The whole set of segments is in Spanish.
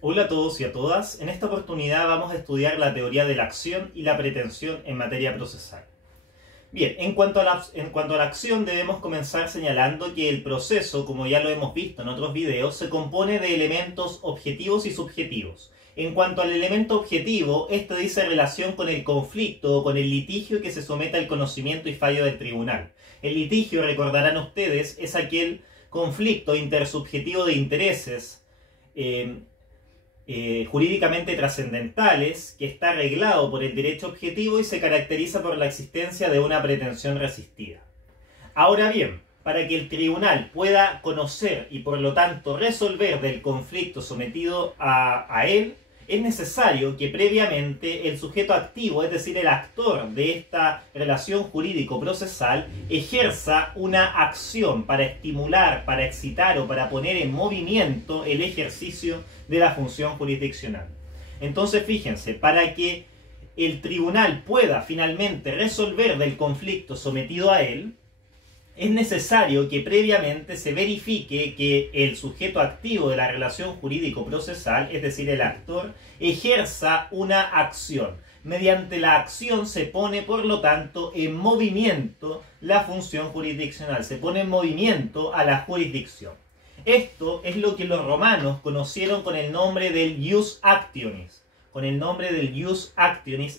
Hola a todos y a todas. En esta oportunidad vamos a estudiar la teoría de la acción y la pretensión en materia procesal. Bien, en cuanto a la acción debemos comenzar señalando que el proceso, como ya lo hemos visto en otros videos, se compone de elementos objetivos y subjetivos. En cuanto al elemento objetivo, este dice relación con el conflicto o con el litigio que se somete al conocimiento y fallo del tribunal. El litigio, recordarán ustedes, es aquel conflicto intersubjetivo de intereses jurídicamente trascendentales que está reglado por el derecho objetivo y se caracteriza por la existencia de una pretensión resistida. Ahora bien, para que el tribunal pueda conocer y por lo tanto resolver del conflicto sometido a él, es necesario que previamente el sujeto activo, es decir, el actor de esta relación jurídico-procesal, ejerza una acción para estimular, para excitar o para poner en movimiento el ejercicio de la función jurisdiccional. Entonces, fíjense, para que el tribunal pueda finalmente resolver del conflicto sometido a él, es necesario que previamente se verifique que el sujeto activo de la relación jurídico-procesal, es decir, el actor, ejerza una acción. Mediante la acción se pone, por lo tanto, en movimiento la función jurisdiccional, se pone en movimiento a la jurisdicción. Esto es lo que los romanos conocieron con el nombre del ius actionis,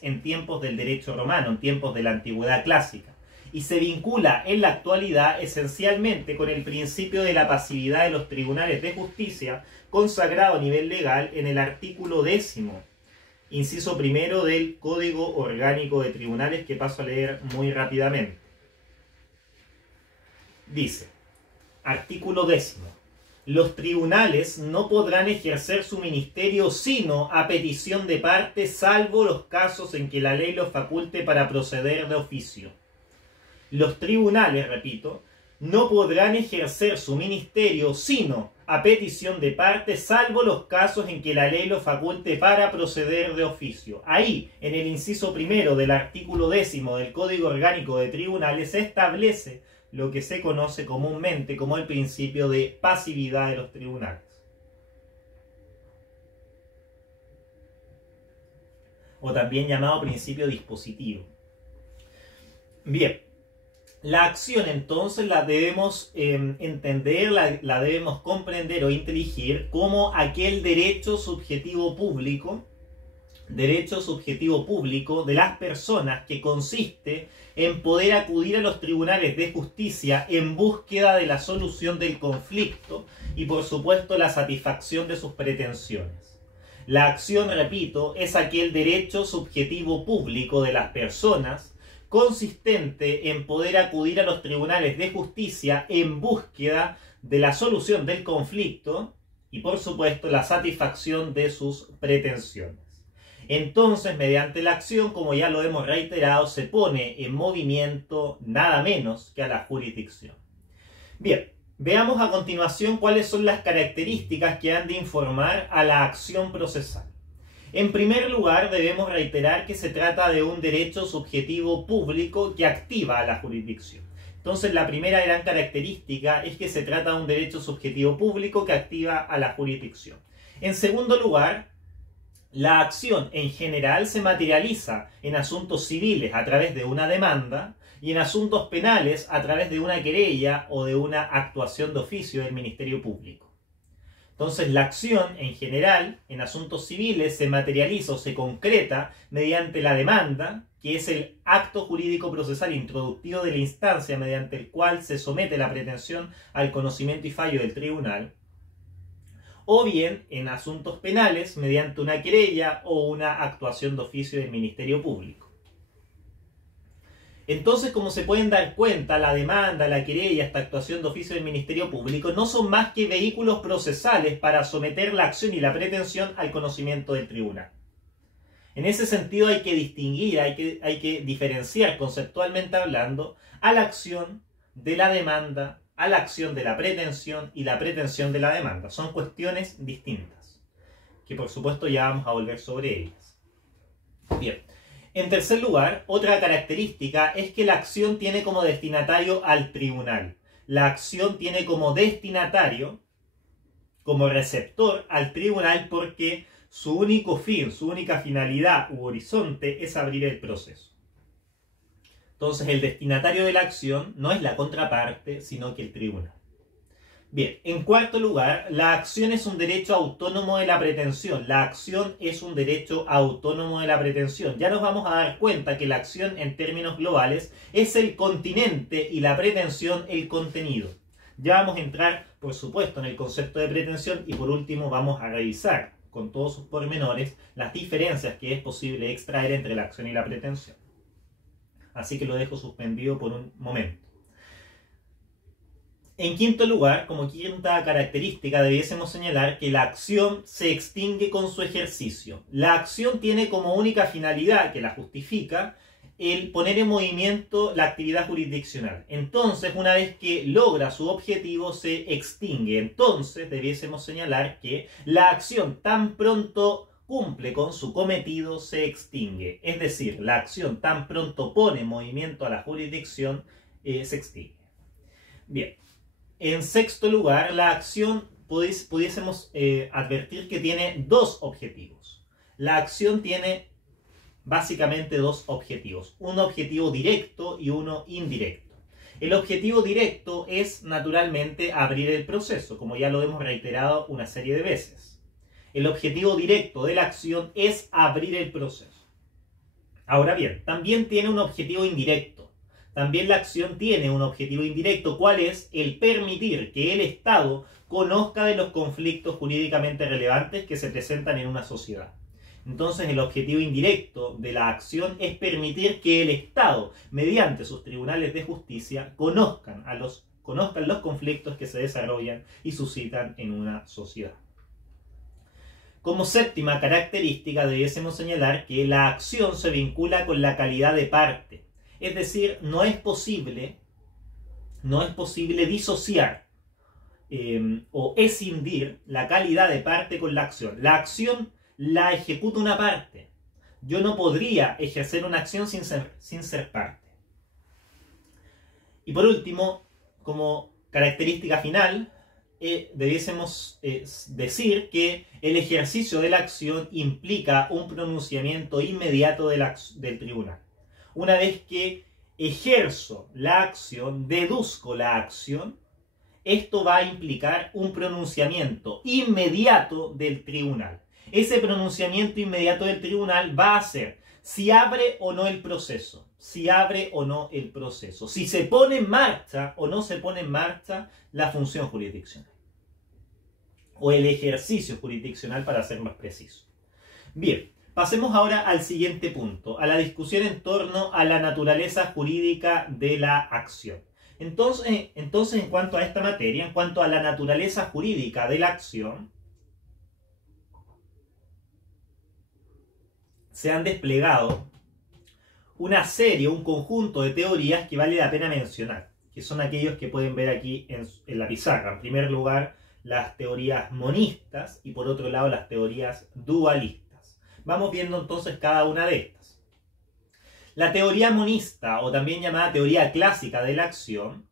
en tiempos del derecho romano, en tiempos de la antigüedad clásica. Y se vincula en la actualidad esencialmente con el principio de la pasividad de los tribunales de justicia consagrado a nivel legal en el artículo 10, inciso primero del Código Orgánico de Tribunales, que paso a leer muy rápidamente. Dice, artículo 10. Los tribunales no podrán ejercer su ministerio sino a petición de parte, salvo los casos en que la ley los faculte para proceder de oficio. Los tribunales, repito, no podrán ejercer su ministerio sino a petición de parte, salvo los casos en que la ley lo faculte para proceder de oficio. Ahí, en el inciso primero del artículo 10 del Código Orgánico de Tribunales, se establece lo que se conoce comúnmente como el principio de pasividad de los tribunales. O también llamado principio dispositivo. Bien. La acción entonces la debemos entender, la debemos comprender o inteligir como aquel derecho subjetivo público de las personas que consiste en poder acudir a los tribunales de justicia en búsqueda de la solución del conflicto y por supuesto la satisfacción de sus pretensiones. La acción, repito, es aquel derecho subjetivo público de las personas consistente en poder acudir a los tribunales de justicia en búsqueda de la solución del conflicto y, por supuesto, la satisfacción de sus pretensiones. Entonces, mediante la acción, como ya lo hemos reiterado, se pone en movimiento nada menos que a la jurisdicción. Bien, veamos a continuación cuáles son las características que han de informar a la acción procesal. En primer lugar, debemos reiterar que se trata de un derecho subjetivo público que activa a la jurisdicción. Entonces, la primera gran característica es que se trata de un derecho subjetivo público que activa a la jurisdicción. En segundo lugar, la acción en general se materializa en asuntos civiles a través de una demanda y en asuntos penales a través de una querella o de una actuación de oficio del Ministerio Público. Entonces, la acción en general en asuntos civiles se materializa o se concreta mediante la demanda, que es el acto jurídico procesal introductivo de la instancia mediante el cual se somete la pretensión al conocimiento y fallo del tribunal, o bien en asuntos penales mediante una querella o una actuación de oficio del Ministerio Público. Entonces, como se pueden dar cuenta, la demanda, la querella, esta actuación de oficio del Ministerio Público no son más que vehículos procesales para someter la acción y la pretensión al conocimiento del tribunal. En ese sentido hay que distinguir, hay que diferenciar conceptualmente hablando a la acción de la demanda, a la acción de la pretensión y la pretensión de la demanda. Son cuestiones distintas, que por supuesto ya vamos a volver sobre ellas. Bien. En tercer lugar, otra característica es que la acción tiene como destinatario al tribunal. La acción tiene como destinatario como receptor al tribunal porque su único fin, su única finalidad u horizonte es abrir el proceso. Entonces el destinatario de la acción no es la contraparte, sino que el tribunal. Bien, en cuarto lugar, la acción es un derecho autónomo de la pretensión. La acción es un derecho autónomo de la pretensión. Ya nos vamos a dar cuenta que la acción en términos globales es el continente y la pretensión el contenido. Ya vamos a entrar, por supuesto, en el concepto de pretensión y por último vamos a revisar con todos sus pormenores las diferencias que es posible extraer entre la acción y la pretensión. Así que lo dejo suspendido por un momento. En quinto lugar, como quinta característica, debiésemos señalar que la acción se extingue con su ejercicio. La acción tiene como única finalidad, que la justifica, el poner en movimiento la actividad jurisdiccional. Entonces, una vez que logra su objetivo, se extingue. Entonces, debiésemos señalar que la acción tan pronto cumple con su cometido, se extingue. Es decir, la acción tan pronto pone en movimiento a la jurisdicción, se extingue. Bien. En sexto lugar, la acción pudiésemos advertir que tiene dos objetivos. La acción tiene básicamente dos objetivos. Un objetivo directo y uno indirecto. El objetivo directo es naturalmente abrir el proceso, como ya lo hemos reiterado una serie de veces. El objetivo directo de la acción es abrir el proceso. Ahora bien, también tiene un objetivo indirecto. También la acción tiene un objetivo indirecto, ¿cuál es? El permitir que el Estado conozca de los conflictos jurídicamente relevantes que se presentan en una sociedad. Entonces, el objetivo indirecto de la acción es permitir que el Estado, mediante sus tribunales de justicia, conozcan los conflictos que se desarrollan y suscitan en una sociedad. Como séptima característica, debiésemos señalar que la acción se vincula con la calidad de parte. Es decir, no es posible disociar o escindir la calidad de parte con la acción. La acción la ejecuta una parte. Yo no podría ejercer una acción sin ser parte. Y por último, como característica final, debiésemos decir que el ejercicio de la acción implica un pronunciamiento inmediato del tribunal. Una vez que ejerzo la acción, deduzco la acción, esto va a implicar un pronunciamiento inmediato del tribunal. Ese pronunciamiento inmediato del tribunal va a ser si abre o no el proceso. Si abre o no el proceso. Si se pone en marcha o no se pone en marcha la función jurisdiccional. O el ejercicio jurisdiccional, para ser más preciso. Bien. Pasemos ahora al siguiente punto, a la discusión en torno a la naturaleza jurídica de la acción. Entonces, en cuanto a esta materia, en cuanto a la naturaleza jurídica de la acción, se han desplegado una serie, un conjunto de teorías que vale la pena mencionar, que son aquellos que pueden ver aquí en la pizarra. En primer lugar, las teorías monistas y por otro lado las teorías dualistas. Vamos viendo entonces cada una de estas. La teoría monista, o también llamada teoría clásica de la acción,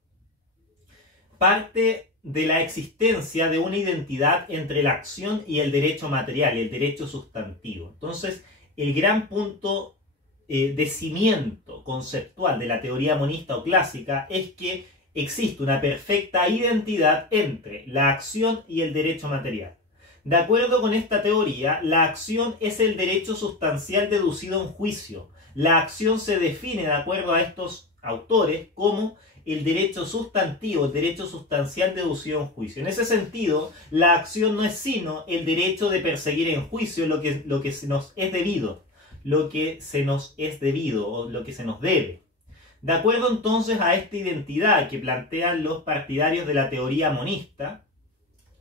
parte de la existencia de una identidad entre la acción y el derecho material, el derecho sustantivo. Entonces, el gran punto de cimiento conceptual de la teoría monista o clásica es que existe una perfecta identidad entre la acción y el derecho material. De acuerdo con esta teoría, la acción es el derecho sustancial deducido en juicio. La acción se define, de acuerdo a estos autores, como el derecho sustantivo, el derecho sustancial deducido en juicio. En ese sentido, la acción no es sino el derecho de perseguir en juicio lo que se nos es debido, lo que se nos es debido o lo que se nos debe. De acuerdo entonces a esta identidad que plantean los partidarios de la teoría monista,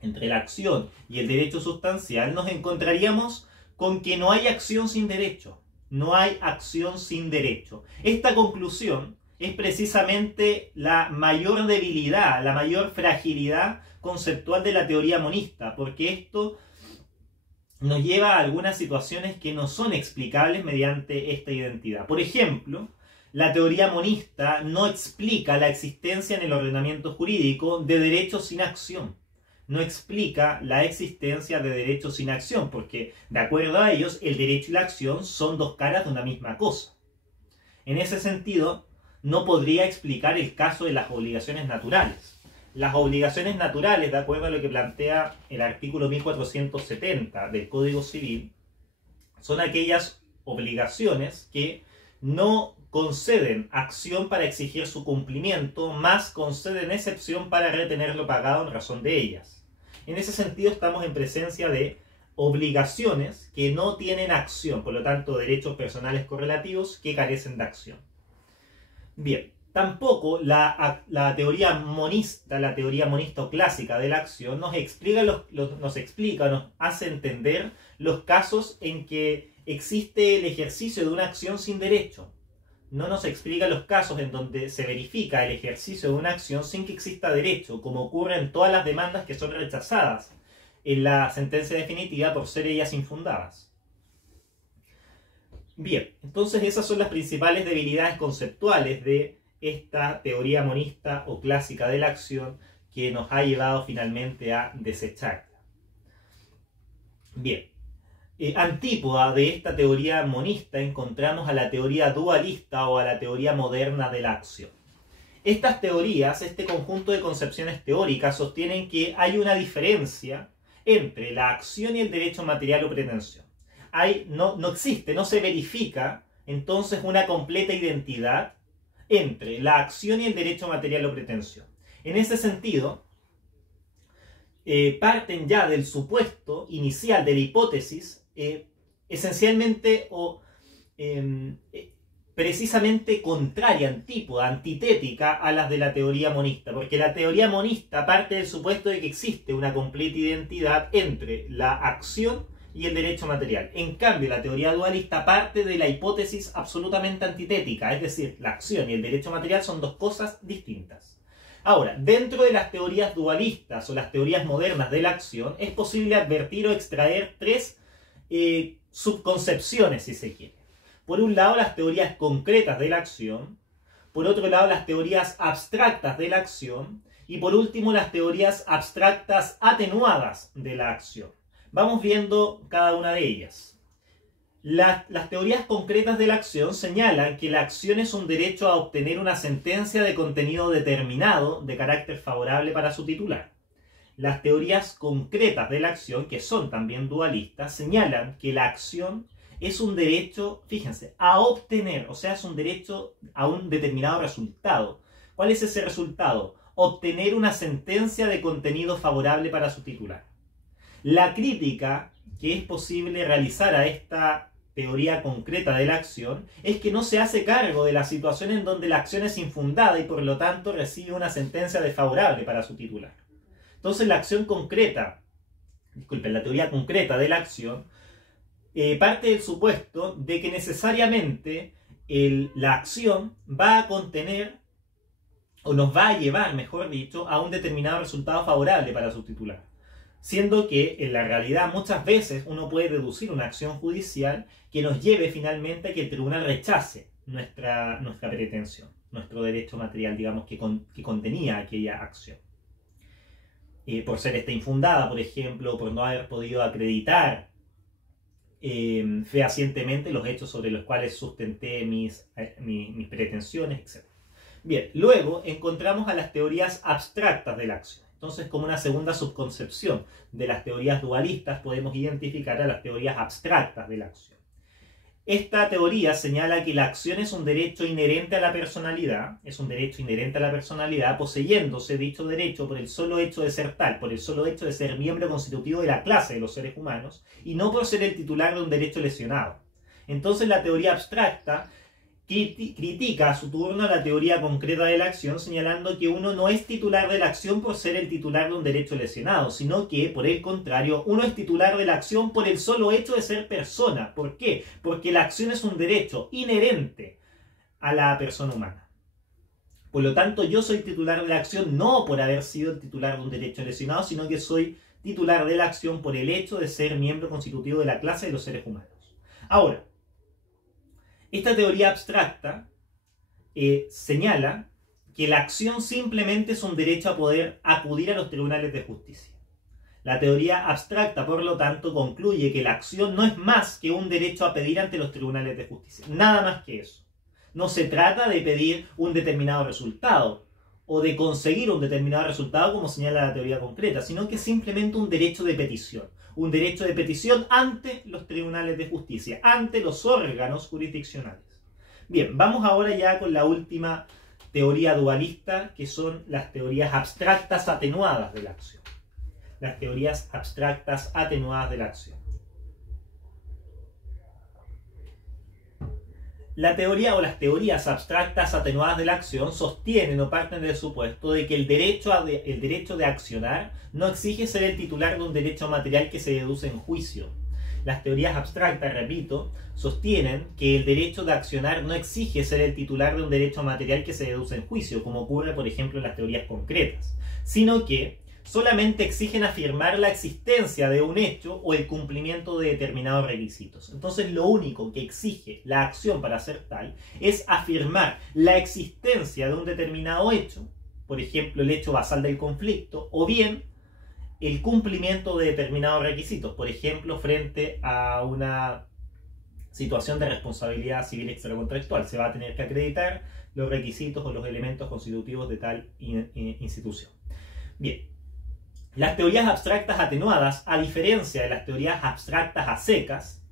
entre la acción y el derecho sustancial, nos encontraríamos con que no hay acción sin derecho. No hay acción sin derecho. Esta conclusión es precisamente la mayor debilidad, la mayor fragilidad conceptual de la teoría monista, porque esto nos lleva a algunas situaciones que no son explicables mediante esta identidad. Por ejemplo, la teoría monista no explica la existencia en el ordenamiento jurídico de derechos sin acción. no explica la existencia de derechos sin acción, porque de acuerdo a ellos el derecho y la acción son dos caras de una misma cosa. En ese sentido, no podría explicar el caso de las obligaciones naturales. Las obligaciones naturales, de acuerdo a lo que plantea el artículo 1470 del Código Civil, son aquellas obligaciones que no conceden acción para exigir su cumplimiento, más conceden excepción para retener lo pagado en razón de ellas. En ese sentido estamos en presencia de obligaciones que no tienen acción, por lo tanto derechos personales correlativos que carecen de acción. Bien, tampoco la teoría monista, la teoría monista o clásica de la acción nos explica, nos hace entender los casos en que existe el ejercicio de una acción sin derecho. No nos explica los casos en donde se verifica el ejercicio de una acción sin que exista derecho, como ocurre en todas las demandas que son rechazadas en la sentencia definitiva por ser ellas infundadas. Bien, entonces esas son las principales debilidades conceptuales de esta teoría monista o clásica de la acción que nos ha llevado finalmente a desecharla. Bien, antípoda de esta teoría monista encontramos a la teoría dualista o a la teoría moderna de la acción. Estas teorías, este conjunto de concepciones teóricas, sostienen que hay una diferencia entre la acción y el derecho material o pretensión. No existe, no se verifica entonces una completa identidad entre la acción y el derecho material o pretensión. En ese sentido, parten ya del supuesto inicial, de la hipótesis, esencialmente o precisamente contraria, antípoda, antitética a las de la teoría monista, porque la teoría monista parte del supuesto de que existe una completa identidad entre la acción y el derecho material. En cambio, la teoría dualista parte de la hipótesis absolutamente antitética, es decir, la acción y el derecho material son dos cosas distintas. Ahora, dentro de las teorías dualistas o las teorías modernas de la acción, es posible advertir o extraer tres subconcepciones, si se quiere. Por un lado, las teorías concretas de la acción, por otro lado, las teorías abstractas de la acción, y por último, las teorías abstractas atenuadas de la acción. Vamos viendo cada una de ellas. Las teorías concretas de la acción señalan que la acción es un derecho a obtener una sentencia de contenido determinado de carácter favorable para su titular. Las teorías concretas de la acción, que son también dualistas, señalan que la acción es un derecho, fíjense, a obtener, o sea, es un derecho a un determinado resultado. ¿Cuál es ese resultado? Obtener una sentencia de contenido favorable para su titular. La crítica que es posible realizar a esta teoría concreta de la acción es que no se hace cargo de la situación en donde la acción es infundada y por lo tanto recibe una sentencia desfavorable para su titular. Entonces la teoría concreta de la acción parte del supuesto de que necesariamente la acción va a contener, o nos va a llevar, mejor dicho, a un determinado resultado favorable para su titular. Siendo que en la realidad muchas veces uno puede deducir una acción judicial que nos lleve finalmente a que el tribunal rechace nuestra pretensión, nuestro derecho material, digamos, que contenía aquella acción. Por ser esta infundada, por ejemplo, por no haber podido acreditar fehacientemente los hechos sobre los cuales sustenté mis pretensiones, etc. Bien, luego encontramos a las teorías abstractas de la acción. Entonces, como una segunda subconcepción de las teorías dualistas, podemos identificar a las teorías abstractas de la acción. Esta teoría señala que la acción es un derecho inherente a la personalidad, poseyéndose dicho derecho por el solo hecho de ser tal, por el solo hecho de ser miembro constitutivo de la clase de los seres humanos, y no por ser el titular de un derecho lesionado. Entonces, la teoría abstracta critica a su turno la teoría concreta de la acción, señalando que uno no es titular de la acción por ser el titular de un derecho lesionado, sino que, por el contrario, uno es titular de la acción por el solo hecho de ser persona. ¿Por qué? Porque la acción es un derecho inherente a la persona humana. Por lo tanto, yo soy titular de la acción no por haber sido el titular de un derecho lesionado, sino que soy titular de la acción por el hecho de ser miembro constitutivo de la clase de los seres humanos. Ahora, esta teoría abstracta señala que la acción simplemente es un derecho a poder acudir a los tribunales de justicia. La teoría abstracta, por lo tanto, concluye que la acción no es más que un derecho a pedir ante los tribunales de justicia. Nada más que eso. No se trata de pedir un determinado resultado o de conseguir un determinado resultado como señala la teoría concreta, sino que es simplemente un derecho de petición. Un derecho de petición ante los tribunales de justicia, ante los órganos jurisdiccionales. Bien, vamos ahora ya con la última teoría dualista, que son las teorías abstractas atenuadas de la acción. Las teorías abstractas atenuadas de la acción. La teoría o las teorías abstractas atenuadas de la acción sostienen o parten del supuesto de que el derecho de accionar no exige ser el titular de un derecho material que se deduce en juicio. Las teorías abstractas, repito, sostienen que el derecho de accionar no exige ser el titular de un derecho material que se deduce en juicio, como ocurre, por ejemplo, en las teorías concretas, sino que solamente exigen afirmar la existencia de un hecho o el cumplimiento de determinados requisitos. Entonces, lo único que exige la acción para ser tal es afirmar la existencia de un determinado hecho, por ejemplo, el hecho basal del conflicto, o bien el cumplimiento de determinados requisitos, por ejemplo, frente a una situación de responsabilidad civil extracontractual. Se va a tener que acreditar los requisitos o los elementos constitutivos de tal institución. Bien. Las teorías abstractas atenuadas, a diferencia de las teorías abstractas a secas,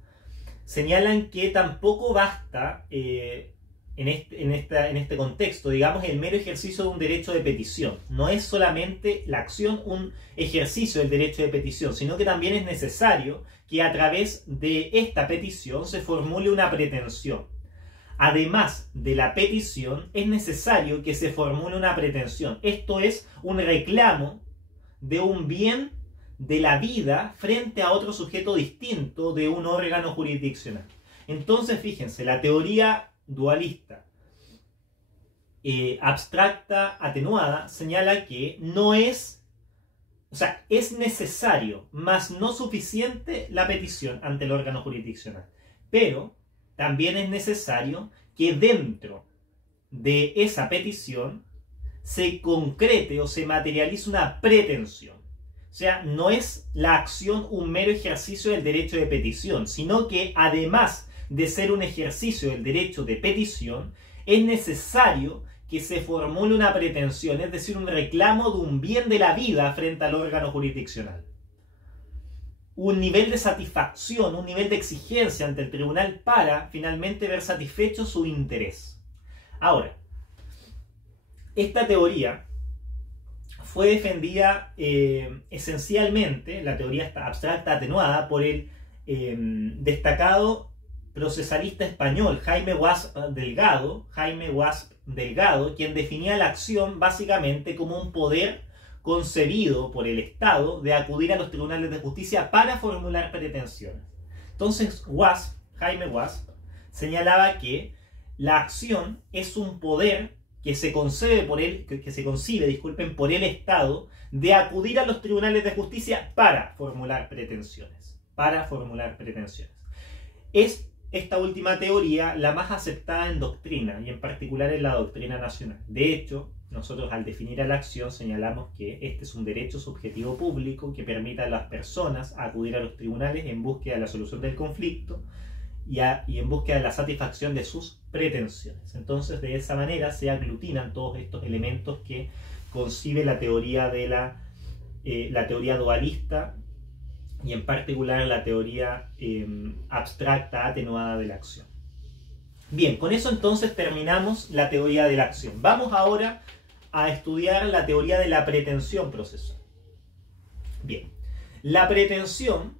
señalan que tampoco basta, en este contexto, digamos, el mero ejercicio de un derecho de petición. No es solamente la acción un ejercicio del derecho de petición, sino que también es necesario que a través de esta petición se formule una pretensión. Además de la petición, es necesario que se formule una pretensión. Esto es un reclamo de un bien de la vida frente a otro sujeto distinto de un órgano jurisdiccional. Entonces, fíjense, la teoría dualista abstracta atenuada señala que no es, o sea, es necesario, mas no suficiente la petición ante el órgano jurisdiccional. Pero también es necesario que dentro de esa petición se concrete o se materialice una pretensión. O sea, no es la acción un mero ejercicio del derecho de petición, sino que además de ser un ejercicio del derecho de petición, es necesario que se formule una pretensión, es decir, un reclamo de un bien de la vida frente al órgano jurisdiccional. Un nivel de satisfacción, un nivel de exigencia ante el tribunal para finalmente ver satisfecho su interés. Ahora, esta teoría fue defendida esencialmente, la teoría abstracta atenuada, por el destacado procesalista español Jaime Guasp Delgado, quien definía la acción básicamente como un poder concebido por el Estado de acudir a los tribunales de justicia para formular pretensiones. Entonces Jaime Guasp señalaba que la acción es un poder que se concibe por el Estado de acudir a los tribunales de justicia para formular pretensiones. Es esta última teoría la más aceptada en doctrina y en particular en la doctrina nacional. De hecho, nosotros al definir a la acción señalamos que este es un derecho subjetivo público que permite a las personas acudir a los tribunales en búsqueda de la solución del conflicto y en búsqueda de la satisfacción de sus pretensiones. Entonces, de esa manera se aglutinan todos estos elementos que concibe la teoría de la teoría dualista y en particular la teoría abstracta atenuada de la acción. Bien, con eso entonces terminamos la teoría de la acción. Vamos ahora a estudiar la teoría de la pretensión procesal. Bien, la pretensión,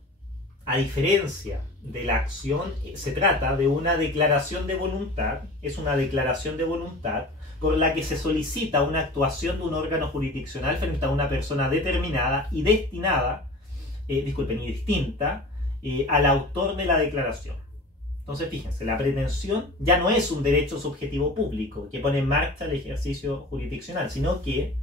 a diferencia de la acción, se trata de una declaración de voluntad, es una declaración de voluntad por la que se solicita una actuación de un órgano jurisdiccional frente a una persona determinada y distinta al autor de la declaración. Entonces, fíjense, la pretensión ya no es un derecho subjetivo público que pone en marcha el ejercicio jurisdiccional, sino que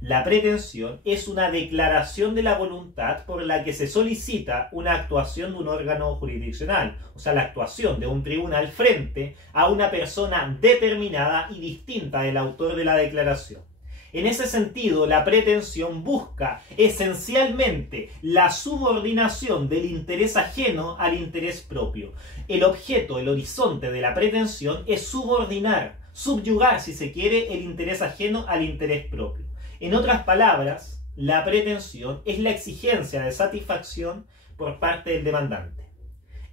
la pretensión es una declaración de la voluntad por la que se solicita una actuación de un órgano jurisdiccional, o sea, la actuación de un tribunal frente a una persona determinada y distinta del autor de la declaración. En ese sentido, la pretensión busca esencialmente la subordinación del interés ajeno al interés propio. El objeto, el horizonte de la pretensión es subordinar, subyugar, si se quiere, el interés ajeno al interés propio. En otras palabras, la pretensión es la exigencia de satisfacción por parte del demandante.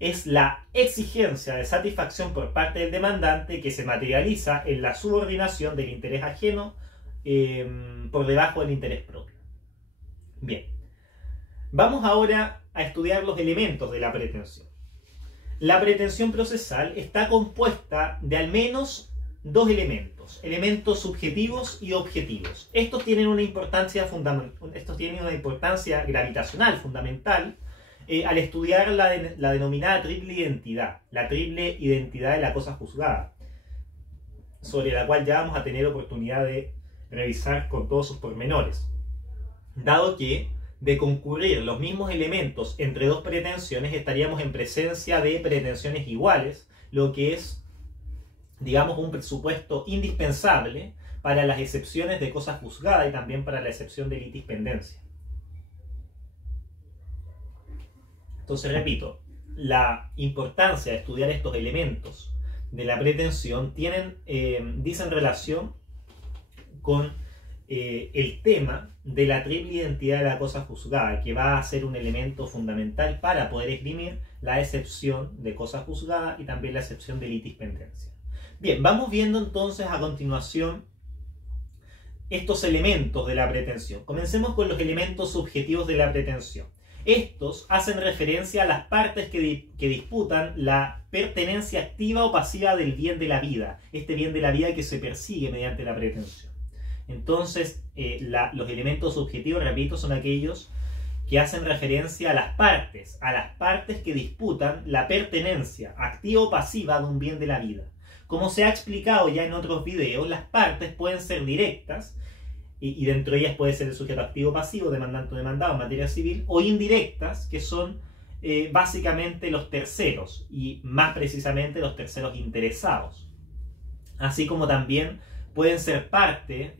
Es la exigencia de satisfacción por parte del demandante que se materializa en la subordinación del interés ajeno por debajo del interés propio. Bien, vamos ahora a estudiar los elementos de la pretensión. La pretensión procesal está compuesta de al menos dos elementos subjetivos y objetivos. Estos tienen una importancia gravitacional fundamental al estudiar la denominada triple identidad, la triple identidad de la cosa juzgada, sobre la cual ya vamos a tener oportunidad de revisar con todos sus pormenores. Dado que, de concurrir los mismos elementos entre dos pretensiones, estaríamos en presencia de pretensiones iguales, lo que es, digamos, un presupuesto indispensable para las excepciones de cosa juzgada y también para la excepción de litispendencia. Entonces, repito, la importancia de estudiar estos elementos de la pretensión dicen relación con el tema de la triple identidad de la cosa juzgada, que va a ser un elemento fundamental para poder esgrimir la excepción de cosa juzgada y también la excepción de litispendencia. Bien, vamos viendo entonces a continuación estos elementos de la pretensión. Comencemos con los elementos subjetivos de la pretensión. Estos hacen referencia a las partes que disputan la pertenencia activa o pasiva del bien de la vida, este bien de la vida que se persigue mediante la pretensión. Entonces, los elementos subjetivos, repito, son aquellos que hacen referencia a las partes que disputan la pertenencia activa o pasiva de un bien de la vida. Como se ha explicado ya en otros videos, las partes pueden ser directas, y dentro de ellas puede ser el sujeto activo o pasivo, demandante o demandado en materia civil, o indirectas, que son básicamente los terceros, y más precisamente los terceros interesados. Así como también pueden ser parte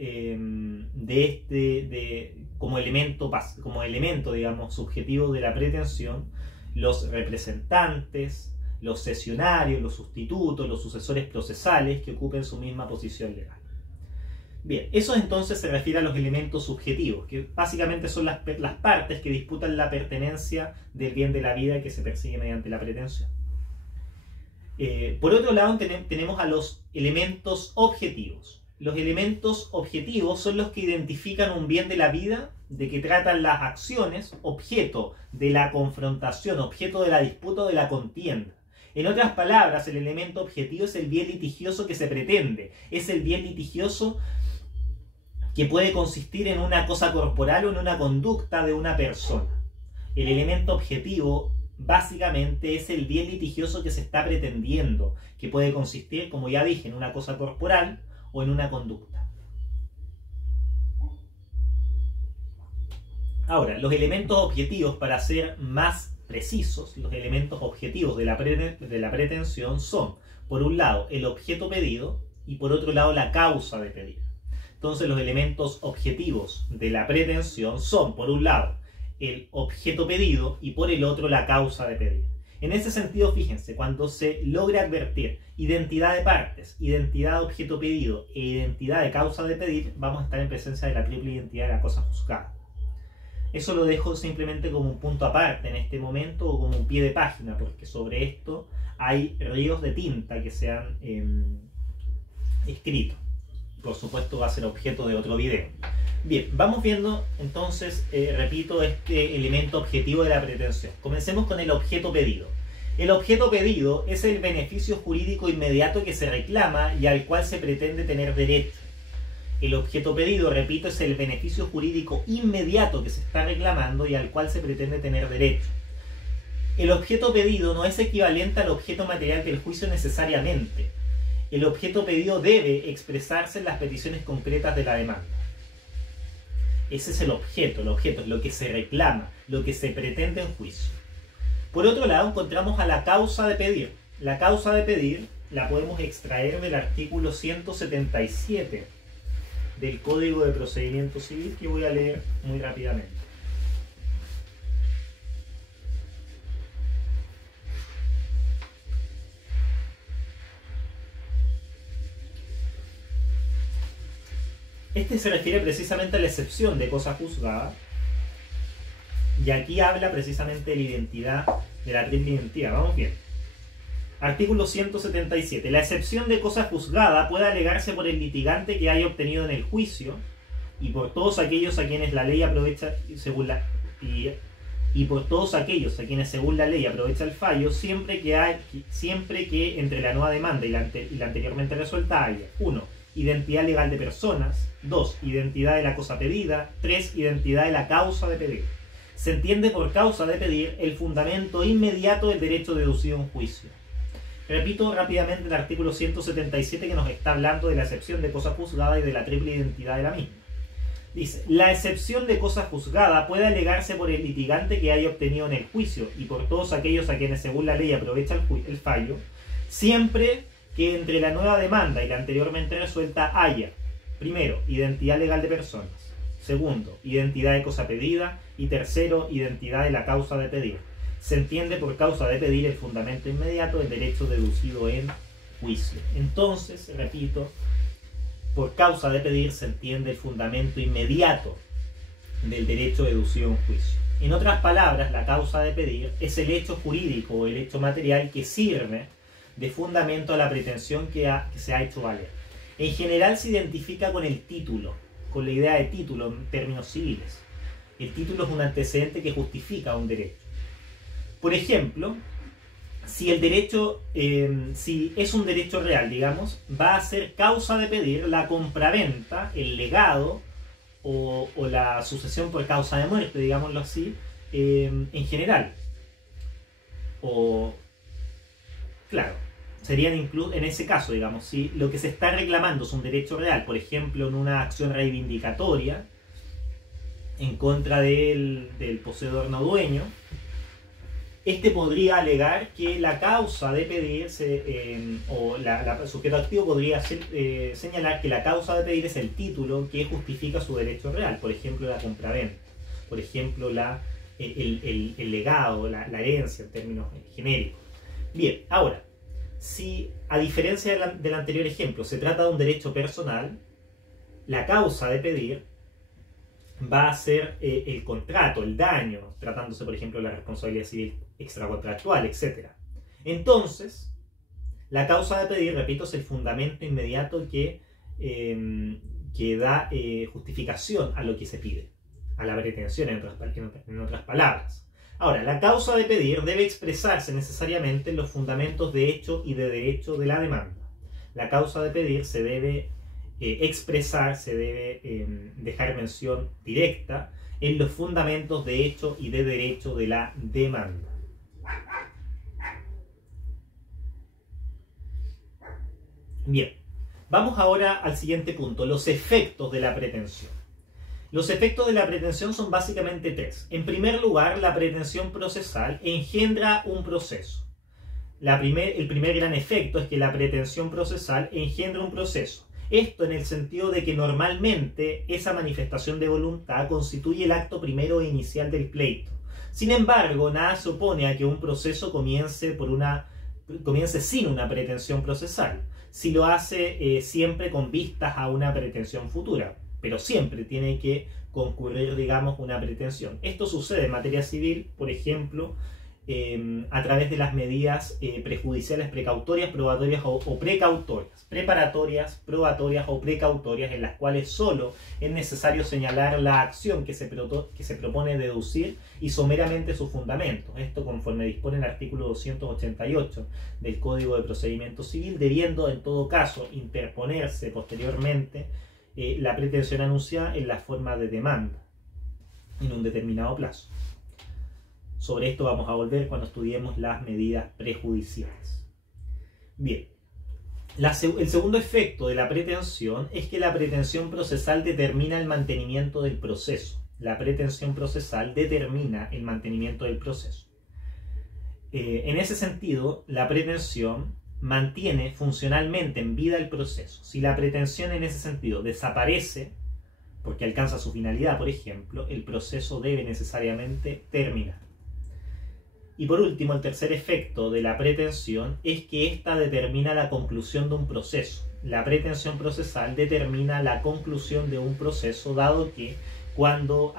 como elemento, digamos, subjetivo de la pretensión, los representantes, los cesionarios, los sustitutos, los sucesores procesales que ocupen su misma posición legal. Bien, eso entonces se refiere a los elementos subjetivos, que básicamente son las partes que disputan la pertenencia del bien de la vida que se persigue mediante la pretensión. Por otro lado, tenemos a los elementos objetivos. Los elementos objetivos son los que identifican un bien de la vida, de que tratan las acciones, objeto de la confrontación, objeto de la disputa o de la contienda. En otras palabras, el elemento objetivo es el bien litigioso que se pretende, es el bien litigioso que puede consistir en una cosa corporal o en una conducta de una persona. El elemento objetivo básicamente es el bien litigioso que se está pretendiendo, que puede consistir, como ya dije, en una cosa corporal o en una conducta. Ahora, los elementos objetivos, para ser más precisos, los elementos objetivos de la pretensión son, por un lado, el objeto pedido y por otro lado, la causa de pedir. Entonces, los elementos objetivos de la pretensión son, por un lado, el objeto pedido y por el otro, la causa de pedir. En ese sentido, fíjense, cuando se logra advertir identidad de partes, identidad de objeto pedido e identidad de causa de pedir, vamos a estar en presencia de la triple identidad de la cosa juzgada. Eso lo dejo simplemente como un punto aparte en este momento o como un pie de página, porque sobre esto hay ríos de tinta que se han escrito. Por supuesto va a ser objeto de otro video. Bien, vamos viendo entonces, repito, este elemento objetivo de la pretensión. Comencemos con el objeto pedido. El objeto pedido es el beneficio jurídico inmediato que se reclama y al cual se pretende tener derecho. El objeto pedido, repito, es el beneficio jurídico inmediato que se está reclamando y al cual se pretende tener derecho. El objeto pedido no es equivalente al objeto material del juicio necesariamente. El objeto pedido debe expresarse en las peticiones concretas de la demanda. Ese es el objeto es lo que se reclama, lo que se pretende en juicio. Por otro lado, encontramos a la causa de pedir. La causa de pedir la podemos extraer del artículo 177 del Código de Procedimiento Civil que voy a leer muy rápidamente. Este se refiere precisamente a la excepción de cosa juzgada, y aquí habla precisamente de la identidad, de la triple identidad. Vamos bien. Artículo 177. La excepción de cosa juzgada puede alegarse por el litigante que haya obtenido en el juicio y por todos aquellos a quienes la ley aprovecha y por todos aquellos a quienes según la ley aprovecha el fallo, siempre que entre la nueva demanda y la anteriormente resuelta haya 1. Identidad legal de personas. 2. Identidad de la cosa pedida. 3. Identidad de la causa de pedir. Se entiende por causa de pedir el fundamento inmediato del derecho deducido en juicio. Repito rápidamente el artículo 177 que nos está hablando de la excepción de cosa juzgada y de la triple identidad de la misma. Dice, la excepción de cosa juzgada puede alegarse por el litigante que haya obtenido en el juicio y por todos aquellos a quienes según la ley aprovecha el fallo, siempre que entre la nueva demanda y la anteriormente resuelta haya, primero, identidad legal de personas, segundo, identidad de cosa pedida y tercero, identidad de la causa de pedir. Se entiende por causa de pedir el fundamento inmediato del derecho deducido en juicio. Entonces, repito, por causa de pedir se entiende el fundamento inmediato del derecho deducido en juicio. En otras palabras, la causa de pedir es el hecho jurídico o el hecho material que sirve de fundamento a la pretensión que se ha hecho valer. En general se identifica con el título, con la idea de título en términos civiles. El título es un antecedente que justifica un derecho. Por ejemplo, si el derecho, si es un derecho real, digamos, va a ser causa de pedir la compraventa, el legado o la sucesión por causa de muerte, digámoslo así, en general. Claro, serían incluso en ese caso, digamos, si lo que se está reclamando es un derecho real, por ejemplo, en una acción reivindicatoria en contra del poseedor no dueño, este podría alegar que la causa de pedir, el sujeto activo podría señalar que la causa de pedir es el título que justifica su derecho real, por ejemplo, la compraventa, por ejemplo, el legado, la herencia en términos genéricos. Bien, ahora, si a diferencia del anterior ejemplo se trata de un derecho personal, la causa de pedir va a ser el contrato, el daño, tratándose por ejemplo de la responsabilidad civil extracontractual, etc. Entonces, la causa de pedir, repito, es el fundamento inmediato que da justificación a lo que se pide, a la pretensión en otras palabras. Ahora, la causa de pedir debe expresarse necesariamente en los fundamentos de hecho y de derecho de la demanda. La causa de pedir se debe expresar, se debe dejar mención directa en los fundamentos de hecho y de derecho de la demanda. Bien, vamos ahora al siguiente punto, los efectos de la pretensión. Los efectos de la pretensión son básicamente tres. En primer lugar, la pretensión procesal engendra un proceso. El primer gran efecto es que la pretensión procesal engendra un proceso. Esto en el sentido de que normalmente esa manifestación de voluntad constituye el acto primero e inicial del pleito. Sin embargo, nada se opone a que un proceso comience sin una pretensión procesal, si lo hace siempre con vistas a una pretensión futura. Pero siempre tiene que concurrir, digamos, una pretensión. Esto sucede en materia civil, por ejemplo, a través de las medidas prejudiciales precautorias, probatorias o precautorias, preparatorias, probatorias o precautorias, en las cuales solo es necesario señalar la acción que se propone deducir y someramente sus fundamentos. Esto conforme dispone el artículo 288 del Código de Procedimiento Civil, debiendo en todo caso interponerse posteriormente la pretensión anunciada en la forma de demanda en un determinado plazo. Sobre esto vamos a volver cuando estudiemos las medidas prejudiciales. Bien, el segundo efecto de la pretensión es que la pretensión procesal determina el mantenimiento del proceso. La pretensión procesal determina el mantenimiento del proceso. En ese sentido, la pretensión mantiene funcionalmente en vida el proceso. Si la pretensión en ese sentido desaparece, porque alcanza su finalidad, por ejemplo, el proceso debe necesariamente terminar. Y por último, el tercer efecto de la pretensión es que ésta determina la conclusión de un proceso. La pretensión procesal determina la conclusión de un proceso, dado que cuando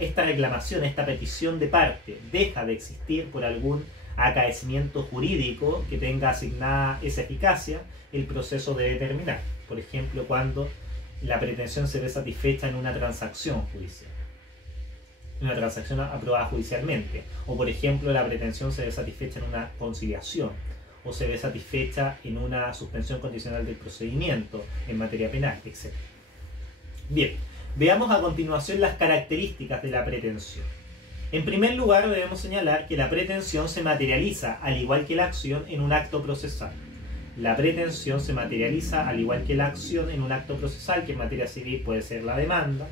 esta reclamación, esta petición de parte deja de existir por algún acaecimiento jurídico que tenga asignada esa eficacia, el proceso debe terminar. Por ejemplo, cuando la pretensión se ve satisfecha en una transacción judicial, una transacción aprobada judicialmente, o por ejemplo la pretensión se ve satisfecha en una conciliación, o se ve satisfecha en una suspensión condicional del procedimiento en materia penal, etc. Bien, veamos a continuación las características de la pretensión. En primer lugar, debemos señalar que la pretensión se materializa, al igual que la acción, en un acto procesal. La pretensión se materializa, al igual que la acción, en un acto procesal, que en materia civil puede ser la demanda,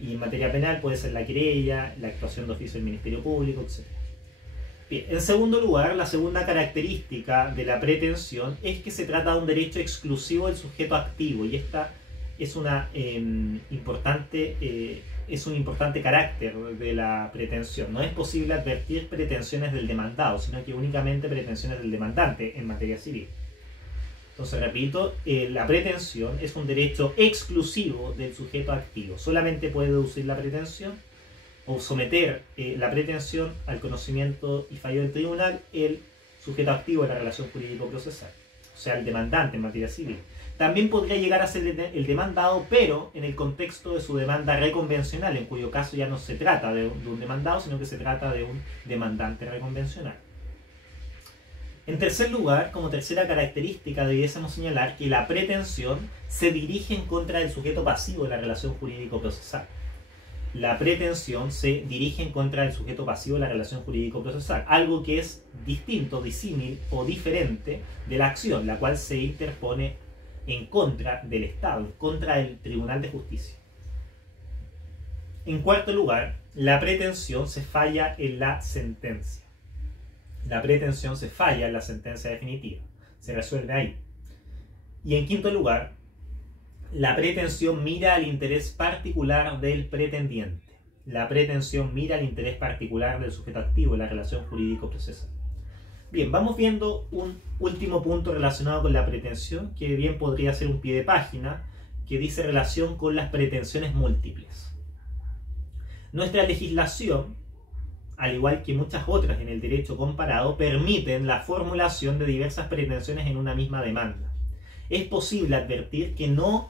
y en materia penal puede ser la querella, la actuación de oficio del Ministerio Público, etc. Bien, en segundo lugar, la segunda característica de la pretensión es que se trata de un derecho exclusivo del sujeto activo, y esta es un importante carácter de la pretensión. No es posible advertir pretensiones del demandado, sino que únicamente pretensiones del demandante en materia civil. Entonces, repito, la pretensión es un derecho exclusivo del sujeto activo. Solamente puede deducir la pretensión o someter la pretensión al conocimiento y fallo del tribunal el sujeto activo de la relación jurídico-procesal, o sea, el demandante en materia civil. También podría llegar a ser el demandado, pero en el contexto de su demanda reconvencional, en cuyo caso ya no se trata de un demandado, sino que se trata de un demandante reconvencional. En tercer lugar, como tercera característica, debiésemos señalar que la pretensión se dirige en contra del sujeto pasivo de la relación jurídico-procesal. La pretensión se dirige en contra del sujeto pasivo de la relación jurídico-procesal, algo que es distinto, disímil o diferente de la acción, la cual se interpone en contra del Estado, en contra del Tribunal de Justicia. En cuarto lugar, la pretensión se falla en la sentencia. La pretensión se falla en la sentencia definitiva, se resuelve ahí. Y en quinto lugar, la pretensión mira al interés particular del pretendiente. La pretensión mira al interés particular del sujeto activo en la relación jurídico-procesal. Bien, vamos viendo un último punto relacionado con la pretensión, que bien podría ser un pie de página, que dice relación con las pretensiones múltiples. Nuestra legislación, al igual que muchas otras en el derecho comparado, permiten la formulación de diversas pretensiones en una misma demanda. Es posible advertir que no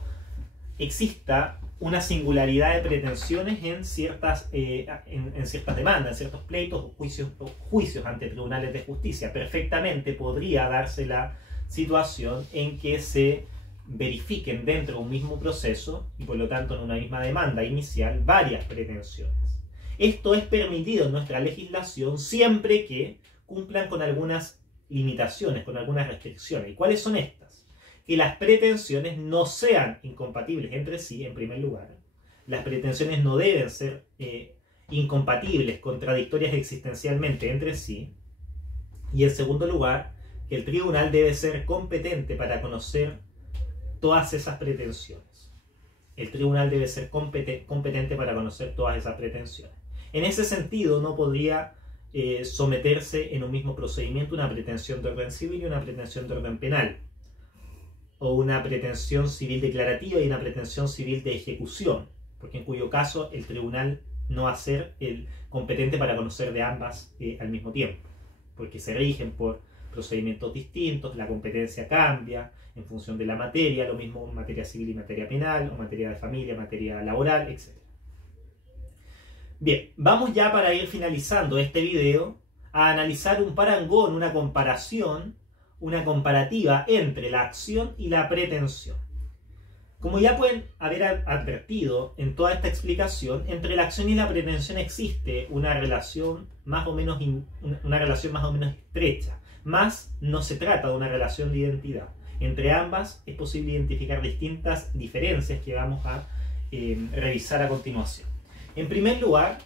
exista una singularidad de pretensiones en ciertas demandas, en ciertos pleitos o juicios ante tribunales de justicia. Perfectamente podría darse la situación en que se verifiquen dentro de un mismo proceso y por lo tanto en una misma demanda inicial varias pretensiones. Esto es permitido en nuestra legislación siempre que cumplan con algunas limitaciones, con algunas restricciones. ¿Y cuáles son estas? Que las pretensiones no sean incompatibles entre sí, en primer lugar. Las pretensiones no deben ser incompatibles, contradictorias existencialmente entre sí. Y en segundo lugar, que el tribunal debe ser competente para conocer todas esas pretensiones. El tribunal debe ser competente para conocer todas esas pretensiones. En ese sentido, no podría someterse en un mismo procedimiento una pretensión de orden civil y una pretensión de orden penal, o una pretensión civil declarativa y una pretensión civil de ejecución, porque en cuyo caso el tribunal no va a ser el competente para conocer de ambas al mismo tiempo, porque se rigen por procedimientos distintos, la competencia cambia en función de la materia, lo mismo en materia civil y materia penal, o materia de familia, materia laboral, etc. Bien, vamos ya para ir finalizando este video a analizar un parangón, una comparación, una comparativa entre la acción y la pretensión. Como ya pueden haber advertido en toda esta explicación, entre la acción y la pretensión existe una relación más o menos estrecha, más no se trata de una relación de identidad. Entre ambas es posible identificar distintas diferencias que vamos a revisar a continuación. En primer lugar,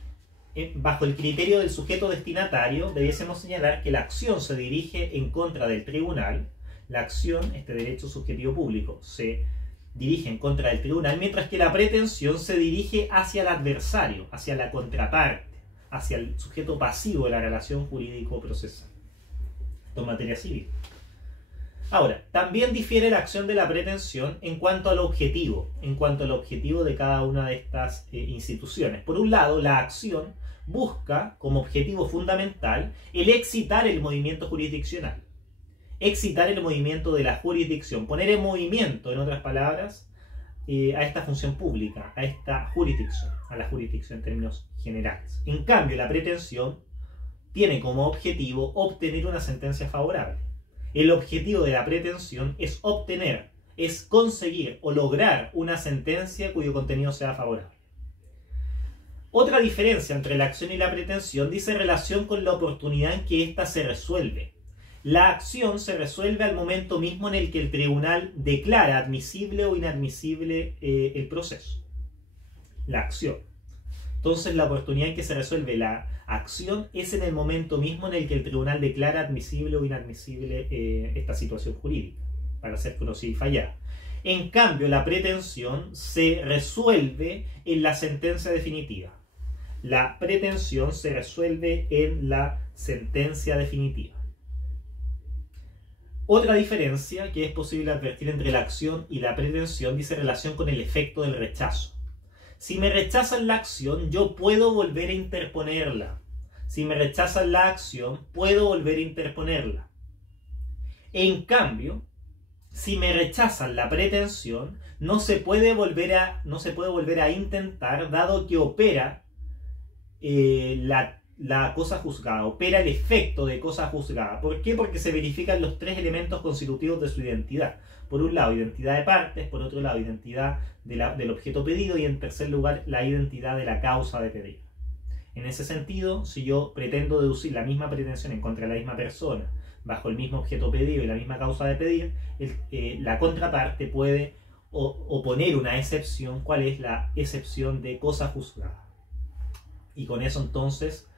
bajo el criterio del sujeto destinatario, debiésemos señalar que la acción se dirige en contra del tribunal. La acción, este derecho subjetivo público, se dirige en contra del tribunal, mientras que la pretensión se dirige hacia el adversario, hacia la contraparte, hacia el sujeto pasivo de la relación jurídico-procesal. Esto en materia civil. Ahora, también difiere la acción de la pretensión en cuanto al objetivo, de cada una de estas instituciones. Por un lado, la acción busca como objetivo fundamental el excitar el movimiento jurisdiccional, excitar el movimiento de la jurisdicción, poner en movimiento, en otras palabras, a esta función pública, a esta jurisdicción, a la jurisdicción en términos generales. En cambio, la pretensión tiene como objetivo obtener una sentencia favorable. El objetivo de la pretensión es obtener, es conseguir o lograr una sentencia cuyo contenido sea favorable. Otra diferencia entre la acción y la pretensión dice relación con la oportunidad en que ésta se resuelve. La acción se resuelve al momento mismo en el que el tribunal declara admisible o inadmisible el proceso. La acción. Entonces, la oportunidad en que se resuelve la acción es en el momento mismo en el que el tribunal declara admisible o inadmisible esta situación jurídica, para ser conocida y fallar. En cambio, la pretensión se resuelve en la sentencia definitiva. La pretensión se resuelve en la sentencia definitiva. Otra diferencia que es posible advertir entre la acción y la pretensión dice relación con el efecto del rechazo. Si me rechazan la acción, yo puedo volver a interponerla. Si me rechazan la acción, puedo volver a interponerla. En cambio, si me rechazan la pretensión, no se puede volver a intentar, dado que opera la cosa juzgada, opera el efecto de cosa juzgada. ¿Por qué? Porque se verifican los tres elementos constitutivos de su identidad. Por un lado, identidad de partes, por otro lado, identidad del objeto pedido y en tercer lugar, la identidad de la causa de pedir. En ese sentido, si yo pretendo deducir la misma pretensión en contra de la misma persona, bajo el mismo objeto pedido y la misma causa de pedir, la contraparte puede oponer una excepción. ¿Cuál es la excepción de cosa juzgada? Y con eso entonces,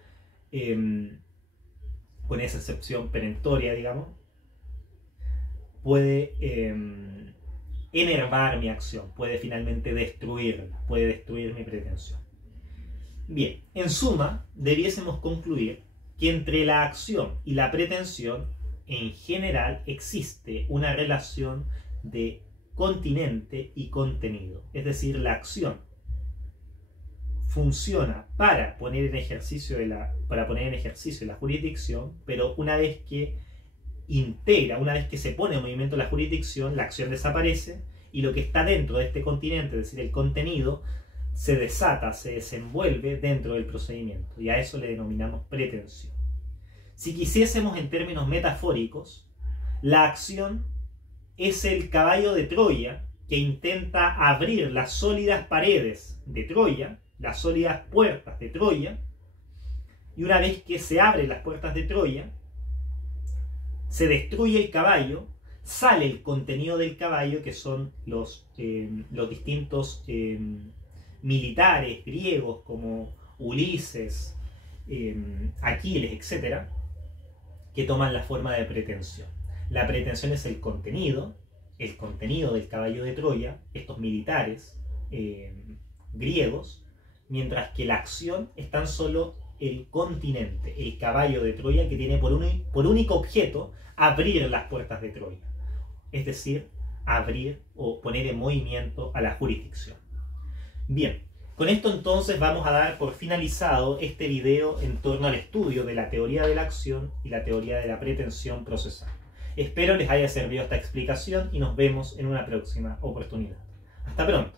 con esa excepción perentoria, digamos, puede enervar mi acción, puede finalmente destruirla, puede destruir mi pretensión. Bien, en suma, debiésemos concluir que entre la acción y la pretensión, en general, existe una relación de continente y contenido. Es decir, la acción funciona para poner en ejercicio la jurisdicción, pero una vez que se pone en movimiento la jurisdicción, la acción desaparece y lo que está dentro de este continente, es decir, el contenido, se desata, se desenvuelve dentro del procedimiento, y a eso le denominamos pretensión. Si quisiésemos en términos metafóricos, la acción es el caballo de Troya que intenta abrir las sólidas paredes de Troya, las sólidas puertas de Troya, y una vez que se abren las puertas de Troya, se destruye el caballo, sale el contenido del caballo, que son los distintos militares griegos como Ulises, Aquiles, etc., que toman la forma de pretensión. La pretensión es el contenido del caballo de Troya, estos militares griegos, mientras que la acción es tan solo el continente, el caballo de Troya, que tiene por único objeto abrir las puertas de Troya, es decir, abrir o poner en movimiento a la jurisdicción. Bien, con esto entonces vamos a dar por finalizado este video en torno al estudio de la teoría de la acción y la teoría de la pretensión procesal. Espero les haya servido esta explicación y nos vemos en una próxima oportunidad. Hasta pronto.